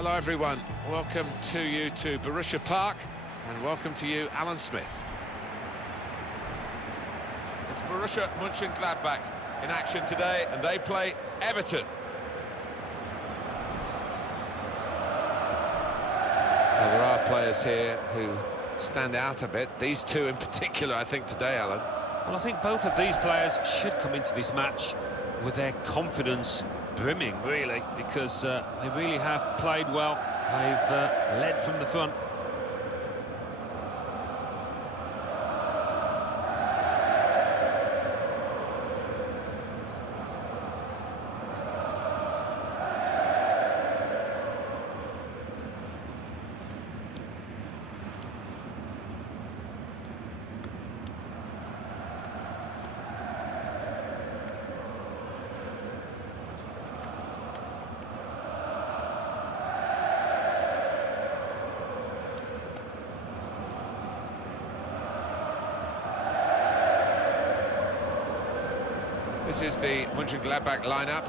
Hello everyone, welcome to you to Borussia-PARK and welcome to you Alan Smith. It's Borussia Mönchengladbach in action today and they play Everton. Well, there are players here who stand out a bit, these two in particular I think today, Alan. Well, I think both of these players should come into this match with their confidence brimming, really, because they really have played well. They've led from the front. This is the Mönchengladbach lineup.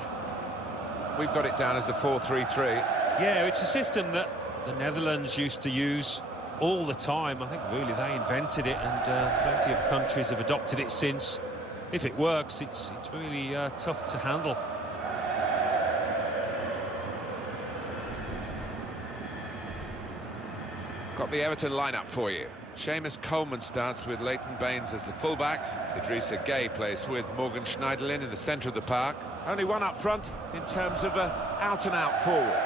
We've got it down as a 4-3-3. Yeah, it's a system that the Netherlands used to use all the time. I think really they invented it, and plenty of countries have adopted it since. If it works, it's really tough to handle. Got the Everton lineup for you. Seamus Coleman starts with Leighton Baines as the fullbacks. Idrissa Gueye plays with Morgan Schneiderlin in the centre of the park. Only one up front in terms of an out-and-out forward.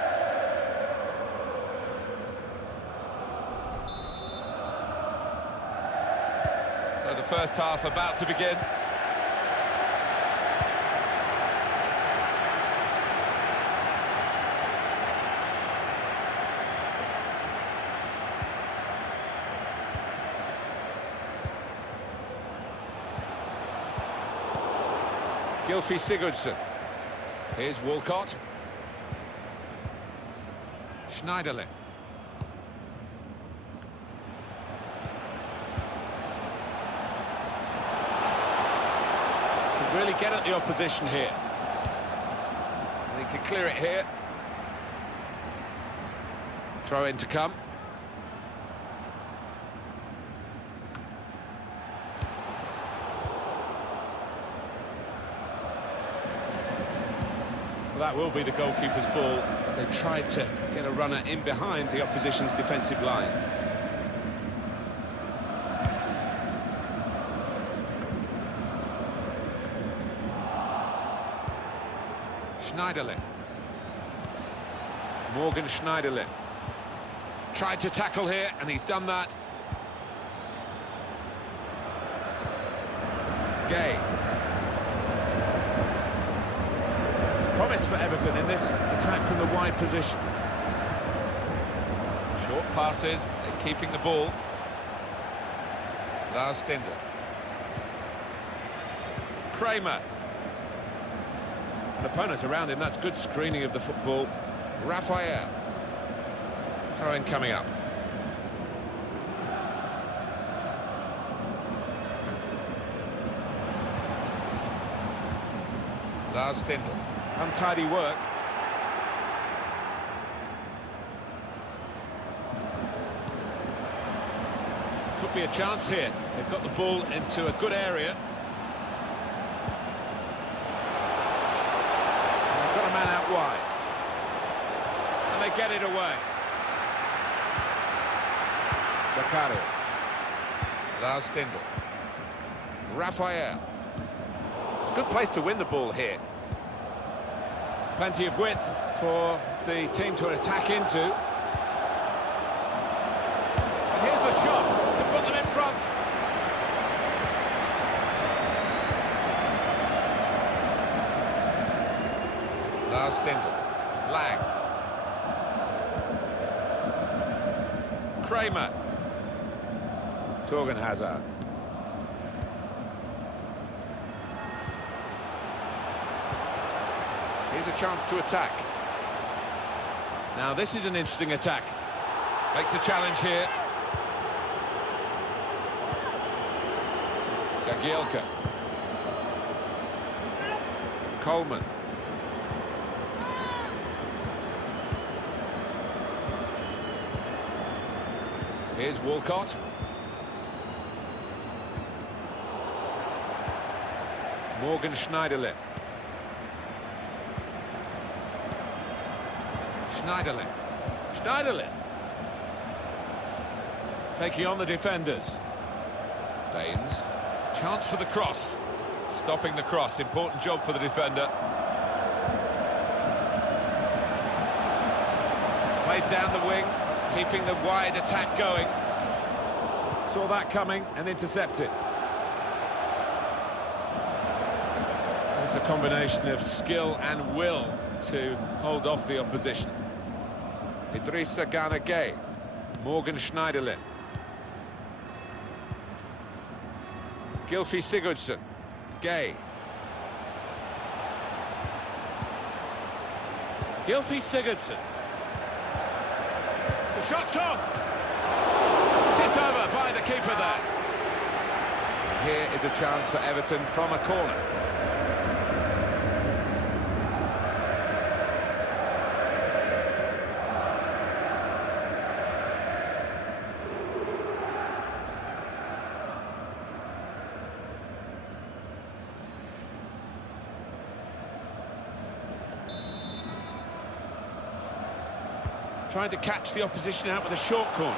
So the first half about to begin. Gylfi Sigurdsson. Here's Walcott. Schneiderlin. Can really get at the opposition here. They can clear it here. Throw in to come. Well, that will be the goalkeeper's ball. They tried to get a runner in behind the opposition's defensive line. Schneiderlin. Morgan Schneiderlin. Tried to tackle here, and he's done that. Gueye. Promise for Everton in this attack from the wide position. Short passes, they're keeping the ball. Lars Stindl. Kramer. An opponent around him, that's good screening of the football. Raphael. Throw-in coming up. Lars Stindl. Untidy work. Could be a chance here. They've got the ball into a good area. And they've got a man out wide. And they get it away. Baccario. Lars Stindl. Raphael. It's a good place to win the ball here. Plenty of width for the team to attack into. And here's the shot to put them in front. Lars Stindl. Lang. Kramer. Torgan Hazard. Here's a chance to attack. Now this is an interesting attack. Makes a challenge here. Jagielka. Coleman. Here's Walcott. Morgan Schneiderlin. Schneiderlin. Schneiderlin. Taking on the defenders. Baines. Chance for the cross. Stopping the cross. Important job for the defender. Played down the wing, keeping the wide attack going. Saw that coming and intercepted. It's a combination of skill and will to hold off the opposition. Idrissa Gana Gueye. Morgan Schneiderlin. Gylfi Sigurdsson. Gueye. Gylfi Sigurdsson. The shot's on! Tipped over by the keeper there. Here is a chance for Everton from a corner. Trying to catch the opposition out with a short corner.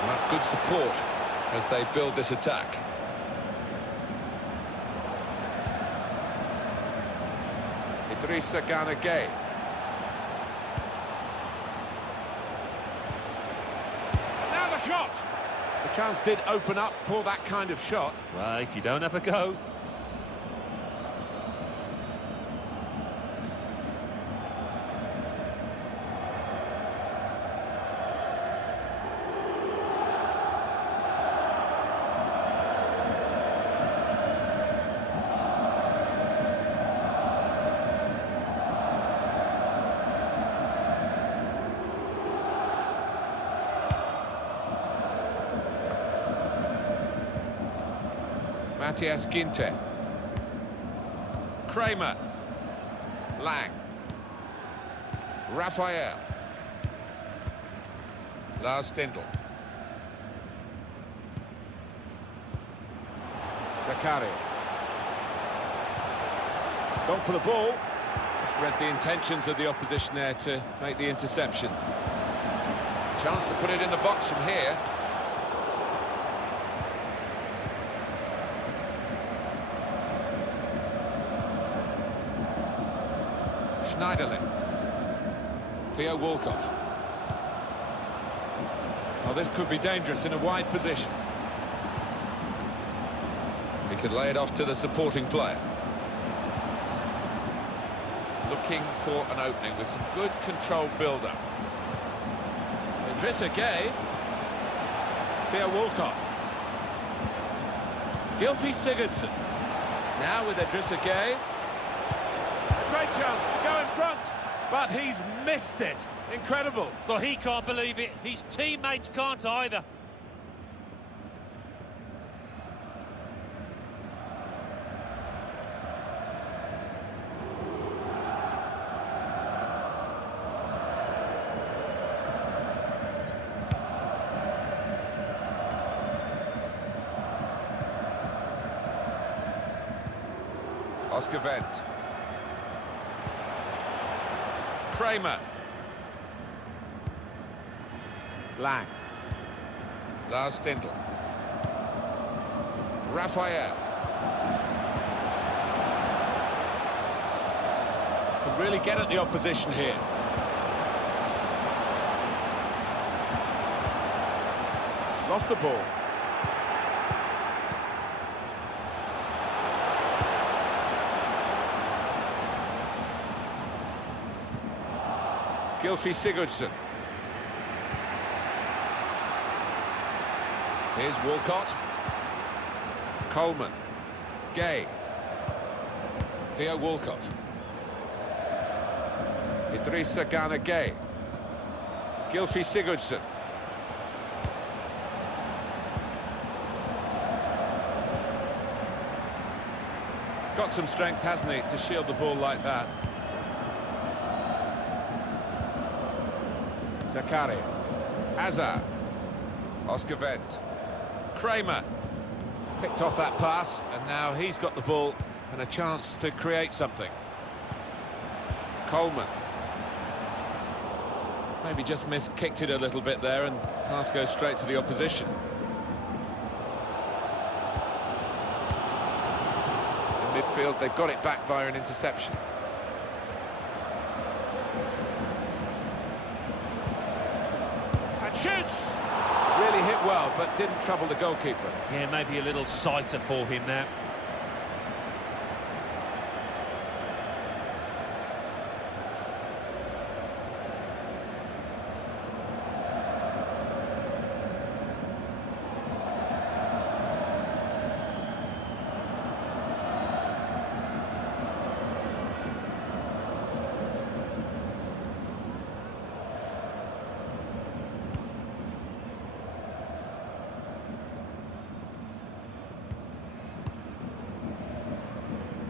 And that's good support as they build this attack. Idrissa Gana Gueye. Now the shot! The chance did open up for that kind of shot. Well, if you don't have a go. Matthias Ginter. Kramer. Lang. Raphael. Lars Stindl. Zakaria. Gone for the ball. Just read the intentions of the opposition there to make the interception. Chance to put it in the box from here. Schneiderlin. Theo Walcott. Oh, this could be dangerous in a wide position. He can lay it off to the supporting player. Looking for an opening with some good controlled build-up. Idrissa Gueye. Theo Walcott. Gylfi Sigurdsson. Now with Idrissa Gueye. Great chance to go in front, but he's missed it. Incredible. Well, he can't believe it. His teammates can't either. Oscar Wendt. Kramer. Lang. Lars Stindl. Raphael. Can really get at the opposition here. Lost the ball. Gylfi Sigurdsson. Here's Walcott. Coleman. Gueye. Theo Walcott. Idrissa Gana Gueye. Gylfi Sigurdsson. He's got some strength, hasn't he, to shield the ball like that. Zakaria. Hazard. Oscar Wendt. Kramer. Picked off that pass, and now he's got the ball and a chance to create something. Coleman. Maybe just kicked it a little bit there, and pass goes straight to the opposition. In midfield, they've got it back via an interception. And shoots! Really hit well, but didn't trouble the goalkeeper. Yeah, maybe a little sighter for him now.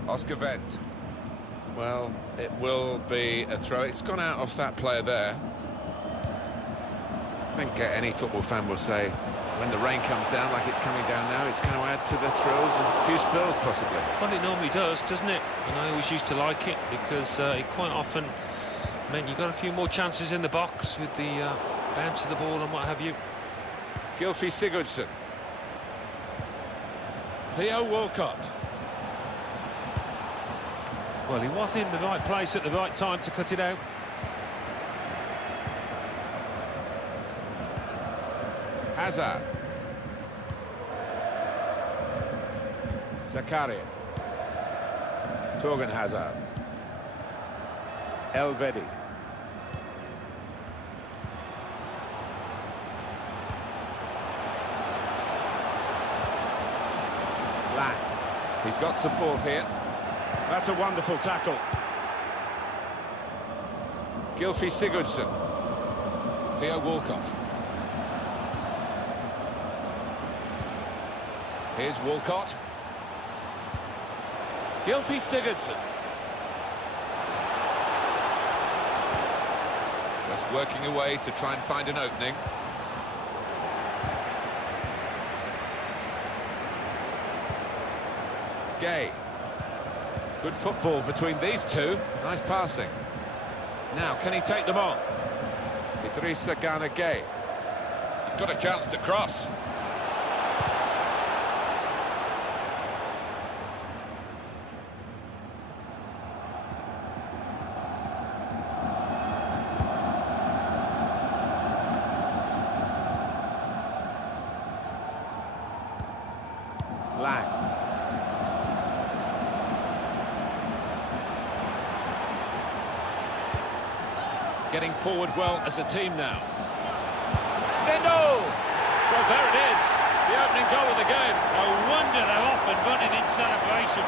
Oscar Wendt. Well, it will be a throw. It's gone out off that player there. I think any football fan will say, when the rain comes down like it's coming down now, it's going to add to the thrills and a few spills, possibly. Well, it normally does, doesn't it? And I always used to like it because it quite often meant you got a few more chances in the box with the bounce of the ball and what have you. Gylfi Sigurdsson. Theo Walcott. Well, he was in the right place at the right time to cut it out. Hazard. Zakaria. Torgan Hazard. Elvedi. Lang. He's got support here. That's a wonderful tackle. Gylfi Sigurdsson. Theo Walcott. Here's Walcott. Gylfi Sigurdsson. Just working away to try and find an opening. Gay. Good football between these two. Nice passing. Now, can he take them on? Idrissa Gana Gay. He's got a chance to cross. Lang. Getting forward well as a team now. Stendhal! Well, there it is. The opening goal of the game. No wonder they're off and running in celebration.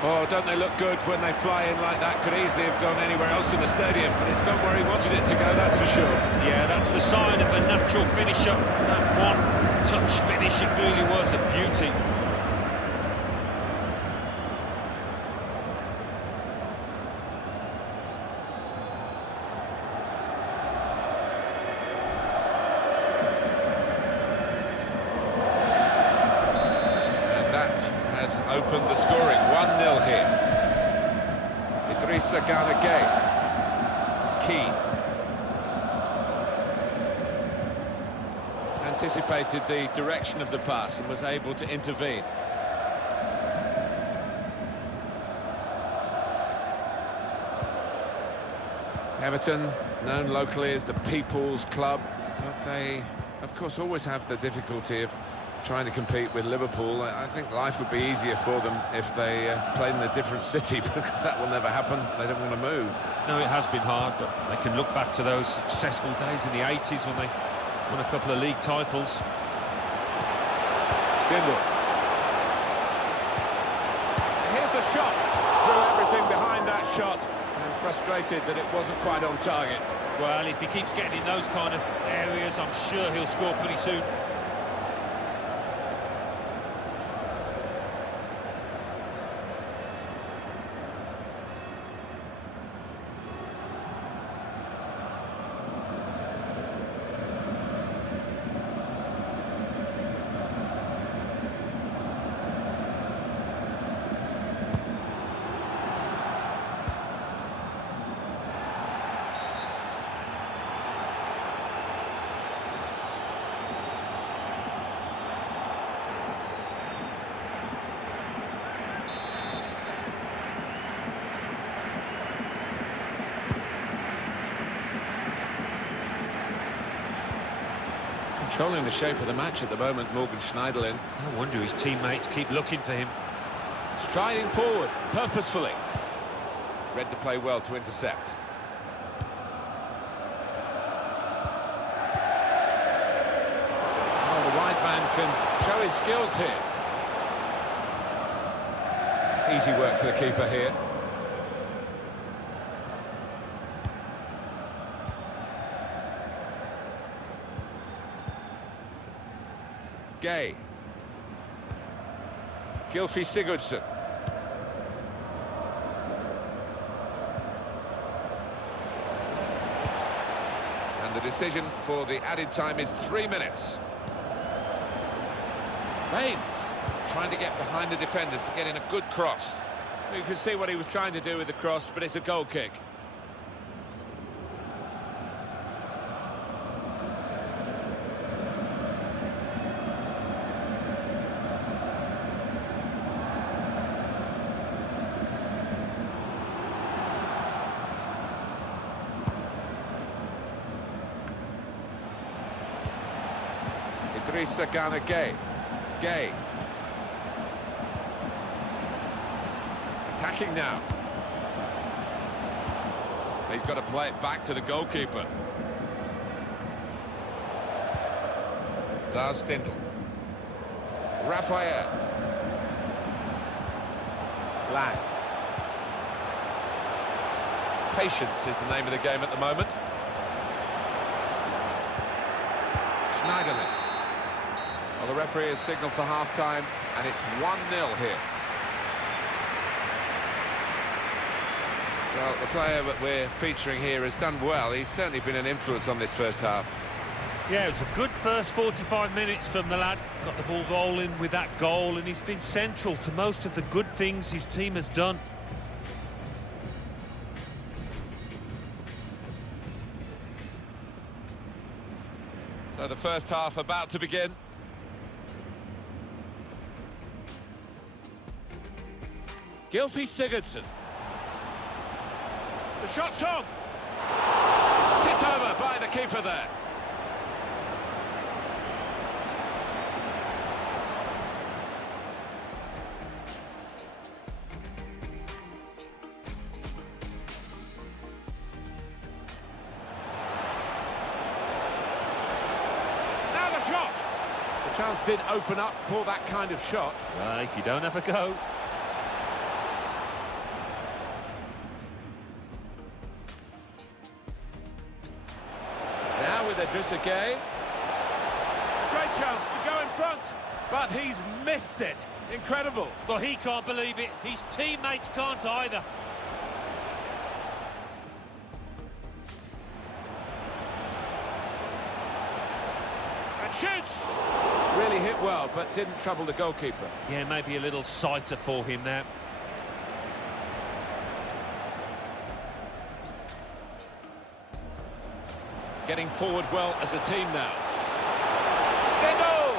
Oh, don't they look good when they fly in like that? Could easily have gone anywhere else in the stadium, but it's gone where he wanted it to go, that's for sure. Yeah, that's the sign of a natural finisher. That one-touch finish, it really was a beauty. Opened the scoring, 1-0 here. Idrissa Gana Gay. Keane. Anticipated the direction of the pass and was able to intervene. Everton, known locally as the People's Club, but they, of course, always have the difficulty of trying to compete with Liverpool. I think life would be easier for them if they played in a different city, because that will never happen. They don't want to move. No, it has been hard, but they can look back to those successful days in the 80s when they won a couple of league titles. Stendhal. Here's the shot. Threw everything behind that shot and frustrated that it wasn't quite on target. Well, if he keeps getting in those kind of areas, I'm sure he'll score pretty soon. Controlling the shape of the match at the moment, Morgan Schneiderlin. No wonder his teammates keep looking for him. Striding forward, purposefully. Read the play well to intercept. Oh, the wide man can show his skills here. Easy work for the keeper here. Gay. Gylfi Sigurdsson. And the decision for the added time is 3 minutes. Baines. Trying to get behind the defenders to get in a good cross. You can see what he was trying to do with the cross, but it's a goal kick. Idrissa Gana Gay. Gay. Attacking now. He's got to play it back to the goalkeeper. Lars Stindl. Raphael. Lang. Patience is the name of the game at the moment. Schneiderlin. Well, the referee has signalled for half-time, and it's 1-0 here. Well, the player that we're featuring here has done well. He's certainly been an influence on this first half. Yeah, it was a good first 45 minutes from the lad. Got the ball rolling with that goal, and he's been central to most of the good things his team has done. So the first half about to begin. Gylfi Sigurdsson. The shot's on. Tipped over by the keeper there. Now the shot. The chance did open up for that kind of shot. Well, if you don't have a go. Idrissa Gay. Great chance to go in front, but he's missed it. Incredible. Well, he can't believe it. His teammates can't either. And shoots! Really hit well, but didn't trouble the goalkeeper. Yeah, maybe a little sighter for him there. Getting forward well as a team now. Stindl!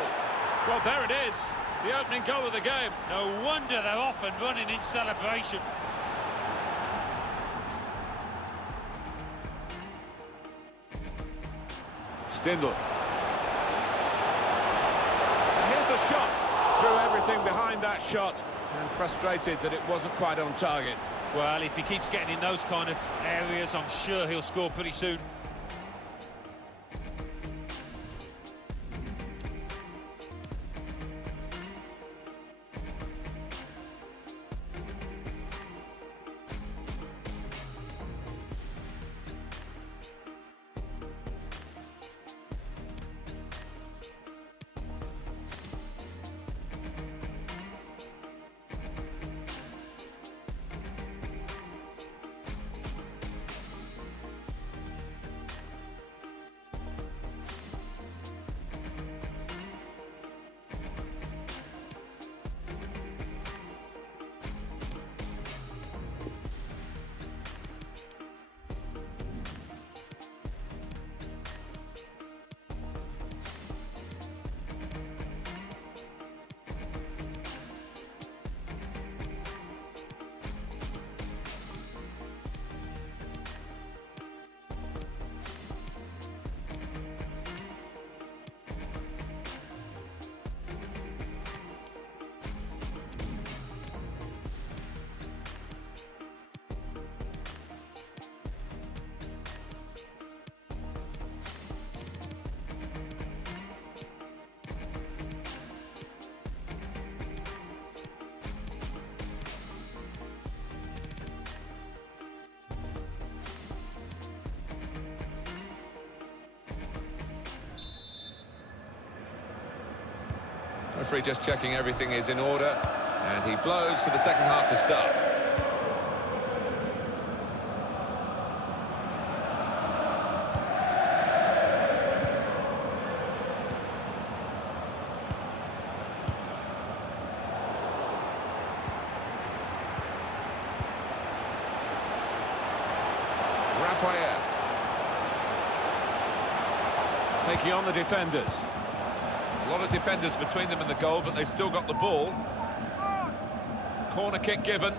Well, there it is. The opening goal of the game. No wonder they're off and running in celebration. Stindl. And here's the shot. Threw everything behind that shot and frustrated that it wasn't quite on target. Well, if he keeps getting in those kind of areas, I'm sure he'll score pretty soon. Referee just checking everything is in order, and he blows for the second half to start. Raphael. Taking on the defenders. A lot of defenders between them and the goal, but they still got the ball. Corner kick given.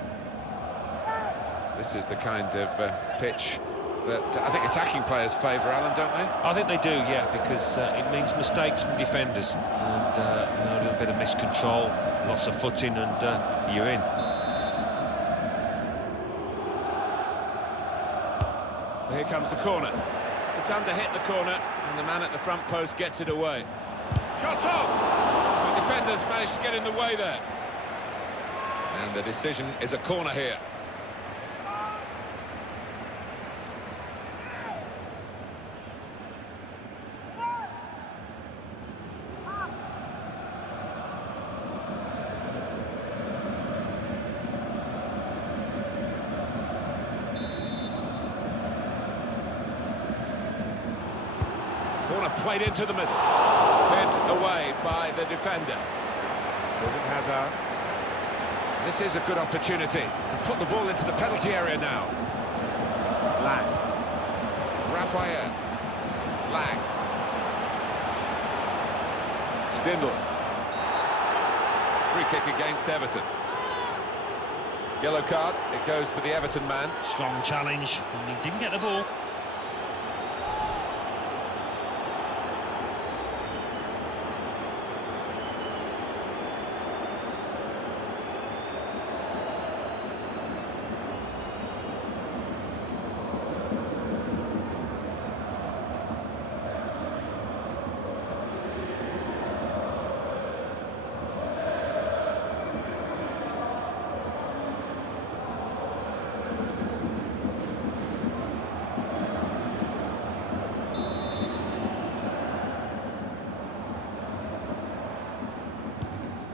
This is the kind of pitch that I think attacking players favour, Alan, don't they? I think they do, yeah, because it means mistakes from defenders and you know, a little bit of miscontrol, loss of footing, and you're in. Here comes the corner. It's under hit the corner, and the man at the front post gets it away. Shot on! The defenders managed to get in the way there. And the decision is a corner here. Corner played into the middle. Cleared away by the defender. Hazard. This is a good opportunity to put the ball into the penalty area now. Lang. Raphael. Lang. Stindl. Free kick against Everton. Yellow card, it goes to the Everton man. Strong challenge, and he didn't get the ball.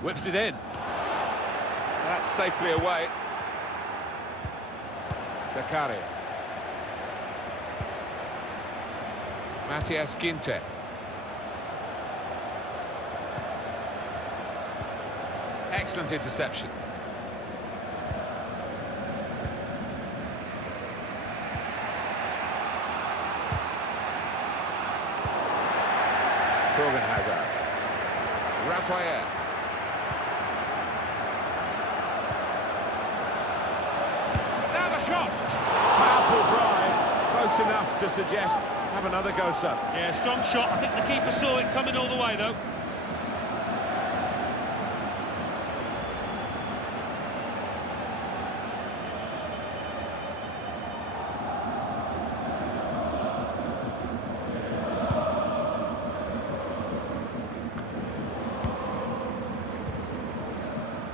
Whips it in. That's safely away. Zakaria. Matthias Ginter. Excellent interception. Hazard. Raphael. Now the shot! Powerful drive. Close enough to suggest have another go, sir. Yeah, strong shot. I think the keeper saw it coming all the way, though.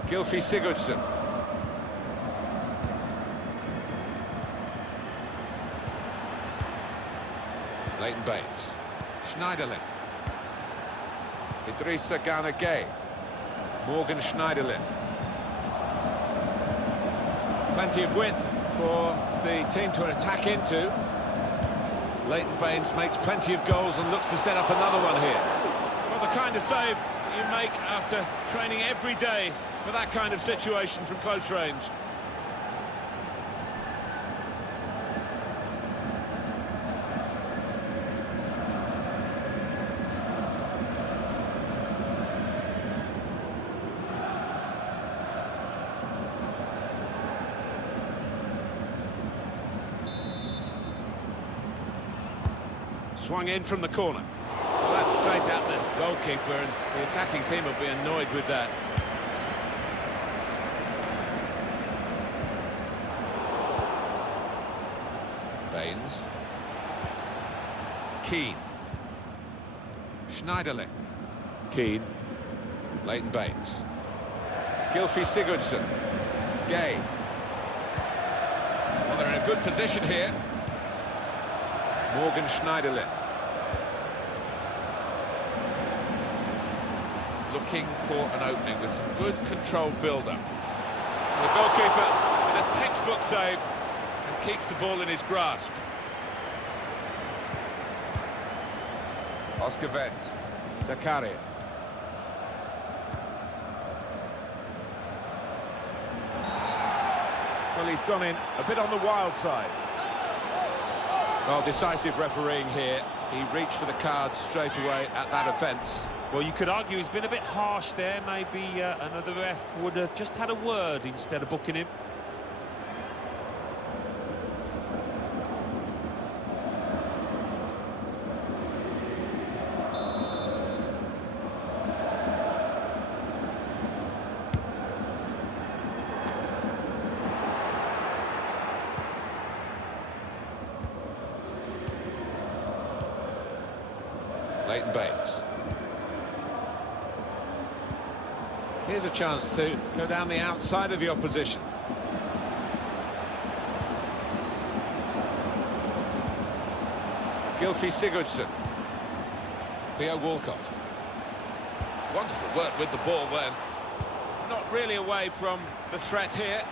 Gylfi Sigurdsson. Leighton Baines. Schneiderlin. Idrissa Gana Gueye. Morgan Schneiderlin. Plenty of width for the team to attack into. Leighton Baines makes plenty of goals and looks to set up another one here. Well, the kind of save you make after training every day for that kind of situation from close range. Swung in from the corner. Well, that's straight at the goalkeeper, and the attacking team will be annoyed with that. Baines. Keane. Schneiderlin. Keane. Leighton Baines. Gylfi Sigurdsson. Gueye. Well, they're in a good position here. Morgan Schneiderlin. looking for an opening with some good controlled build-up. The goalkeeper with a textbook save and keeps the ball in his grasp. Oscar Wendt. Zakaria. Well, he's gone in a bit on the wild side. Well, decisive refereeing here. He reached for the card straight away at that offence. Well, you could argue he's been a bit harsh there. Maybe another ref would have just had a word instead of booking him. Leighton Baines. Here's a chance to go down the outside of the opposition. Gylfi Sigurdsson. Theo Walcott. Wonderful work with the ball then. Not really away from the threat here.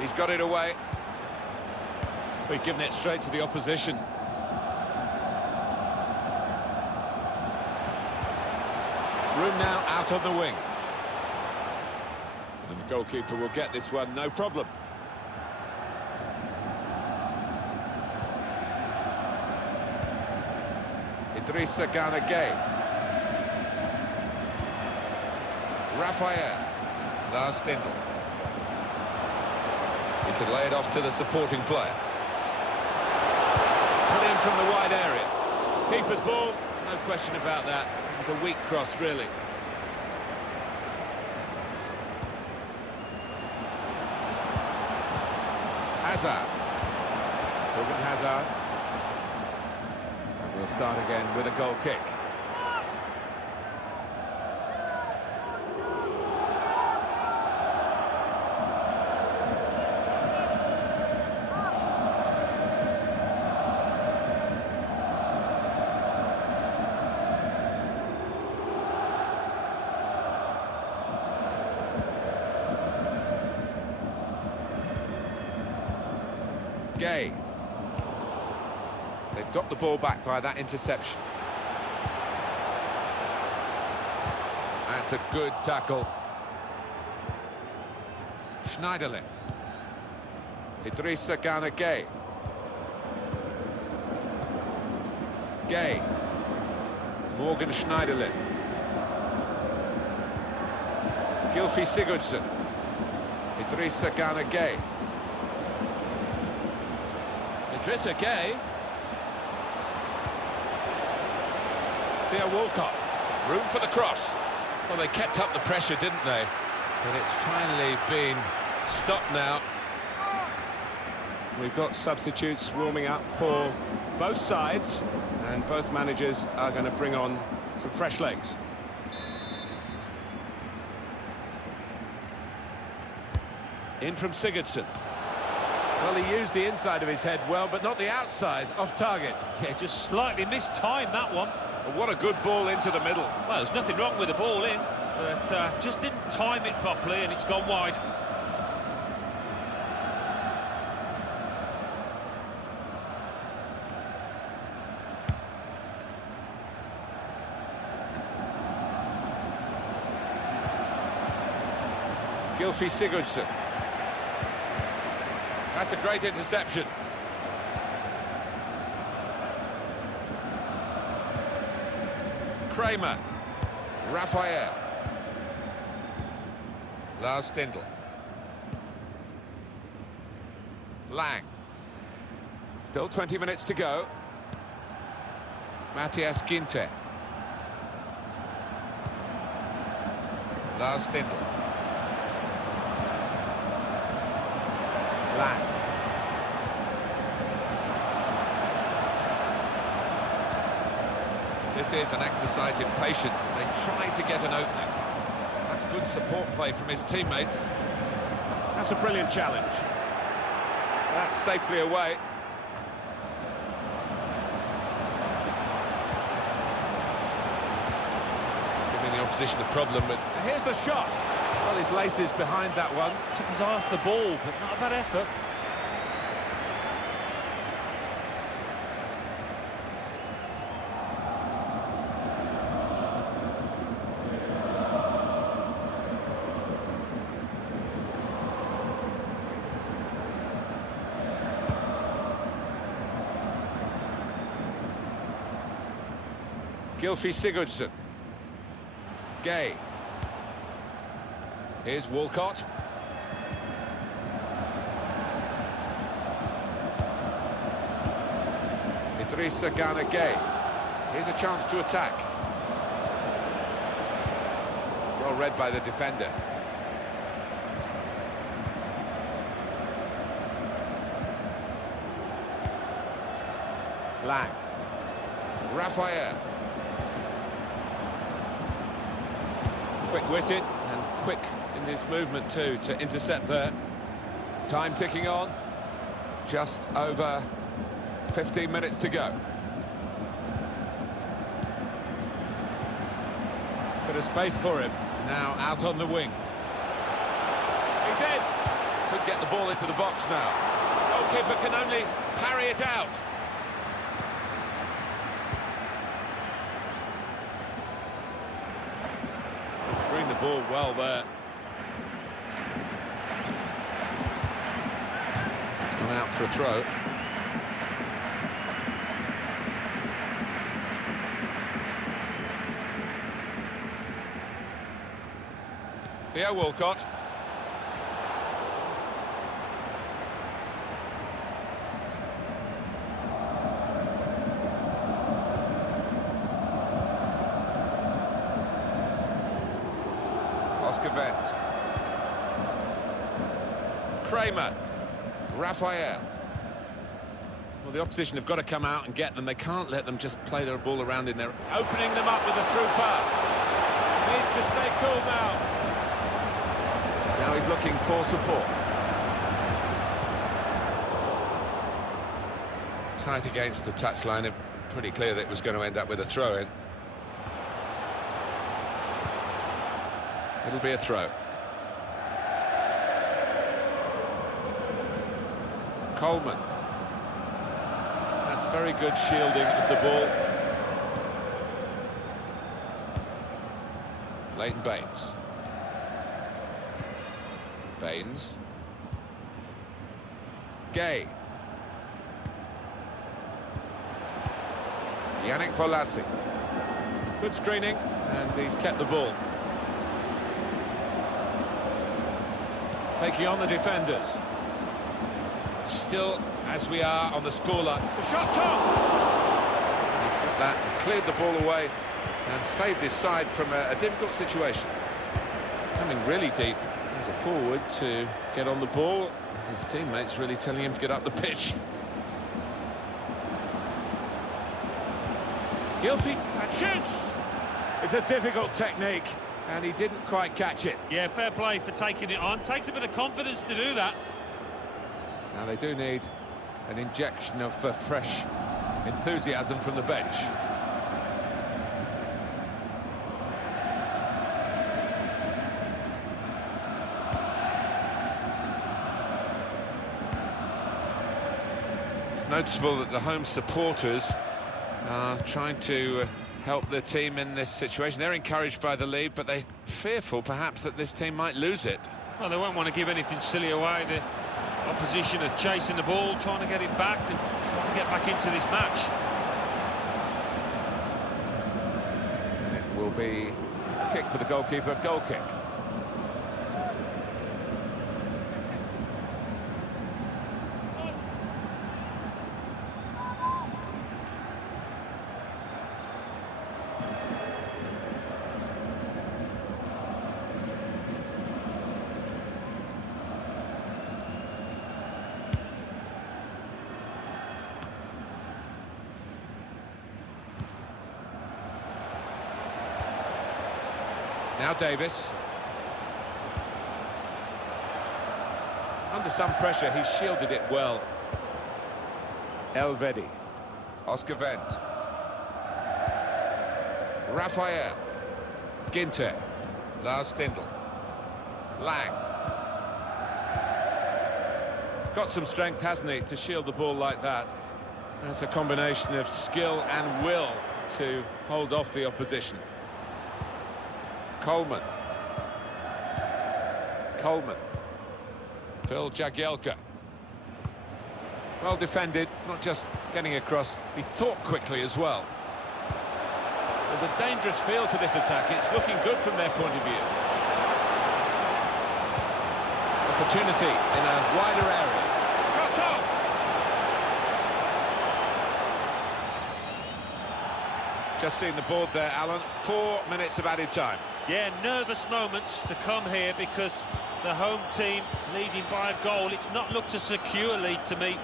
He's got it away. We've given it straight to the opposition. Room now out on the wing. And the goalkeeper will get this one, no problem. Idrissa Gana Gueye. Raphael. Lars Stindl. He can lay it off to the supporting player. Put in from the wide area. Keeper's ball, no question about that. It was a weak cross, really. Hazard. Torgan Hazard. And we'll start again with a goal kick. Gueye. They've got the ball back by that interception. That's a good tackle. Schneiderlin. Idrissa Gana Gueye. Gueye. Morgan Schneiderlin. Gylfi Sigurdsson. Idrissa Gana Gueye. Idrissa Gueye. Theo Walcott. Room for the cross. Well, they kept up the pressure, didn't they? But it's finally been stopped now. We've got substitutes warming up for both sides, and both managers are going to bring on some fresh legs. In from Sigurdsson. Well, he used the inside of his head well, but not the outside, off target. Yeah, just slightly mistimed that one. But what a good ball into the middle. Well, there's nothing wrong with the ball in, but just didn't time it properly and it's gone wide. Gylfi Sigurdsson. That's a great interception. Kramer. Raphael. Lars Stindl. Lang. Still 20 minutes to go. Matthias Ginter. Lars Stindl. Lang. This is an exercise in patience as they try to get an opening. That's good support play from his teammates. That's a brilliant challenge. That's safely away. Giving the opposition a problem, but here's the shot. Well, his laces behind that one. Took his eye off the ball, but not a bad effort. Gylfi Sigurdsson. Gay. Here's Walcott. Idrissa Gana Gay. Here's a chance to attack. Well read by the defender. Lang. Raphael. Quick-witted and quick in his movement too to intercept there. Time ticking on. Just over 15 minutes to go. Bit of space for him. Now out on the wing. He's in. Could get the ball into the box now. Goalkeeper can only parry it out. Screen the ball well there. It's gone out for a throw. Here, Walcott. Oscar Wendt. Kramer. Raphael. Well, the opposition have got to come out and get them. They can't let them just play their ball around in there. Opening them up with a through pass. Needs to stay cool now. Now he's looking for support. Tight against the touchline. It pretty clear that it was going to end up with a throw-in. It'll be a throw. Coleman. That's very good shielding of the ball. Leighton Baines. Baines. Gay. Yannick Bolasie. Good screening, and he's kept the ball. Taking on the defenders. Still, as we are on the scoreline. The shot's on! He's got that and cleared the ball away and saved his side from a difficult situation. Coming really deep as a forward to get on the ball. His teammates really telling him to get up the pitch. Gylfi and shoots! It's a difficult technique, and he didn't quite catch it. Yeah, fair play for taking it on. Takes a bit of confidence to do that. Now they do need an injection of fresh enthusiasm from the bench. It's noticeable that the home supporters are trying to help their team in this situation. They're encouraged by the lead, but they're fearful perhaps that this team might lose it. Well, they won't want to give anything silly away. The opposition are chasing the ball, trying to get it back and trying to get back into this match. And it will be a kick for the goalkeeper, goal kick. Now Davis. Under some pressure, he shielded it well. Elvedi. Oscar Wendt. Raphael. Ginter. Lars Stindl. Lang. He's got some strength, hasn't he, to shield the ball like that. That's a combination of skill and will to hold off the opposition. Coleman. Phil Jagielka. Well defended, not just getting across, he thought quickly as well. There's a dangerous feel to this attack. It's looking good from their point of view. Opportunity in a wider area. Shot on! Just seen the board there, Alan. 4 minutes of added time. Yeah, nervous moments to come here because the home team leading by a goal. It's not looked a secure lead to me.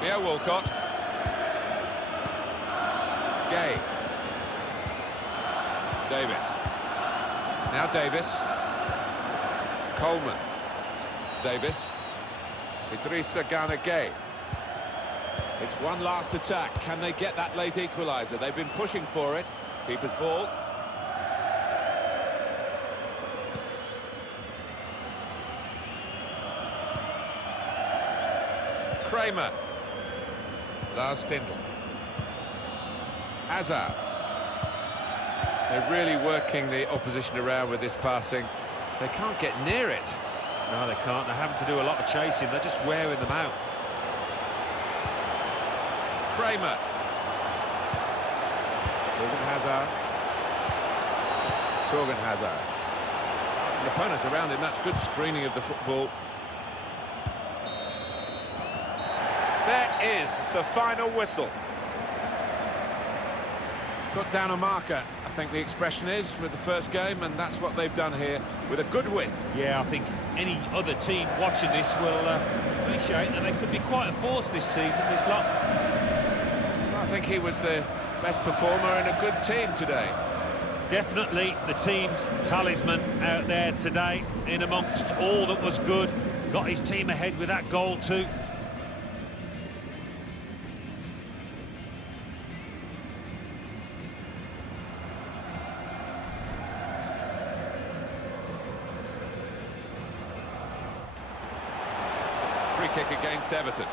Pierre Walcott. Gay. Davis. Now Davis. Coleman. Davis. Idrissa Gana Gay. It's one last attack. Can they get that late equaliser? They've been pushing for it. Keeper's ball. Kramer. Lars Stindl. Hazard. They're really working the opposition around with this passing. They can't get near it. No, they can't. They're having to do a lot of chasing. They're just wearing them out. Kramer. Torgan Hazard. The opponents around him, that's good screening of the football. There is the final whistle. Put down a marker, I think the expression is, with the first game, and that's what they've done here with a good win. Yeah, I think any other team watching this will appreciate that they could be quite a force this season, this lot. I think he was the best performer in a good team today. Definitely the team's talisman out there today, in amongst all that was good. Got his team ahead with that goal too. Free kick against Everton.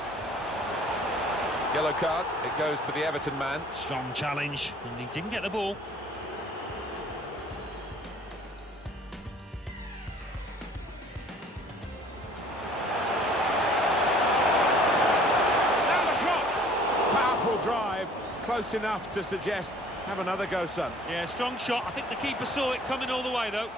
Yellow card, it goes to the Everton man. Strong challenge, and he didn't get the ball. Now the shot! Powerful drive, close enough to suggest, have another go, son. Yeah, strong shot. I think the keeper saw it coming all the way, though.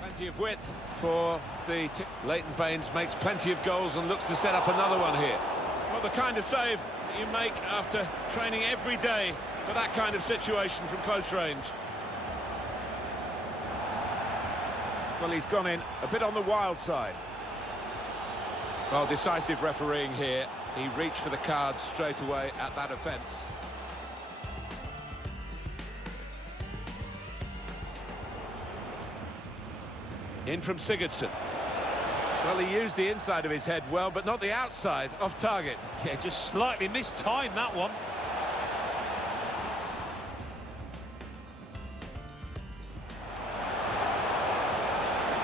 Plenty of width for the... Leighton Baines makes plenty of goals and looks to set up another one here. Well, the kind of save that you make after training every day for that kind of situation from close range. Well, he's gone in a bit on the wild side. Well, decisive refereeing here. He reached for the card straight away at that offence. In from Sigurdsson. Well, he used the inside of his head well, but not the outside, off target. Yeah, just slightly mistimed that one.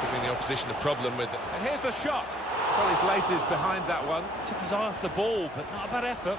Giving the opposition a problem with it. And here's the shot. Well, his laces behind that one. Took his eye off the ball, but not a bad effort.